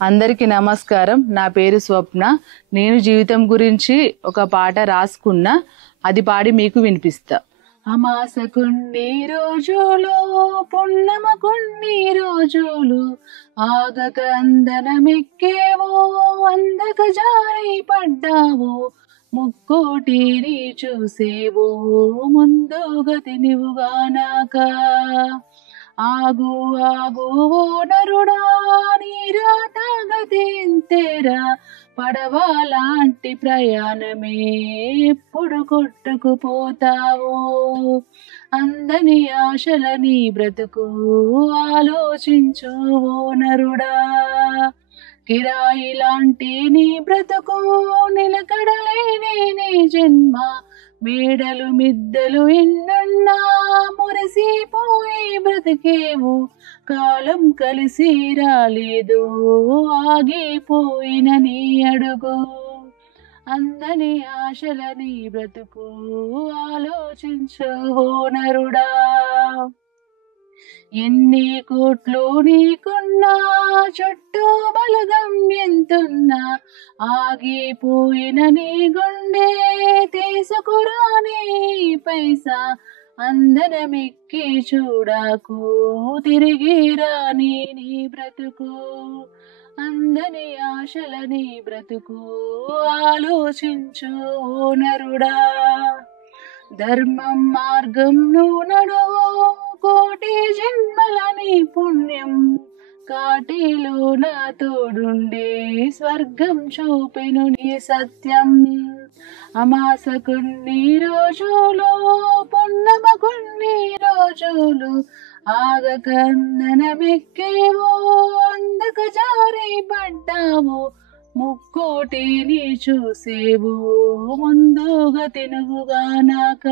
అందరికీ నమస్కారం. నా పేరు స్వప్న. నేను జీవితం గురించి ఒక పాట రాసుకున్నా, అది పాడి మీకు వినిపిస్తా. అమాస కొన్ని రోజులు, పున్నమ కొన్ని రోజులు, ఆగక అందనమెక్కేవో, అందక జారి పడ్డావో, ముక్కోటిని చూసేవో, ముందు గతి నువ్వుగానాక. ఆగు ఆగు ఓ నరుడా, నీరాత గతింతేరా, పడవలాంటి ప్రయాణమే ఎప్పుడు కొట్టుకుపోతావో. అందని ఆశల నీ బ్రతుకు ఆలోచించు ఓ నరుడా. కిరాయి లాంటి నీ బ్రతుకు, నిలకడలేని నీ జన్మ, మేడలు మిద్దలు ఎన్నున్నా మురిసిపోయి బ్రతికేవు. కాలం కలిసి రాలేదు, ఆగిపోయిన నీ అడుగు. అందని ఆశల నీ బ్రతుకు ఆలోచించు ఓ నరుడా. ఎన్ని కోట్లు నీకున్నా, చుట్టూ బలగం ఎంతున్నా, ఆగిపోయిన నీ గుండె తీసుకురాని పైసా. అందనమెక్కి చూడాకు, తిరిగి రాని నీ బ్రతుకు. అందని ఆశల నీ బ్రతుకు ఆలోచించు ఓ నరుడా. ధర్మం మార్గం నువ్వు నడువు, కోటి జన్మల నీ పుణ్యం, కాటిలో నా తోడుండే స్వర్గం చూపెను నీ సత్యం. అమాస కొన్ని రోజులు, పున్నమ కొన్ని రోజులు, ఆగక అందనమెక్కేవో, అందక జారి పడ్డావో, ముక్కోటిని చూసేవు, ముందుగా తినుగానాక.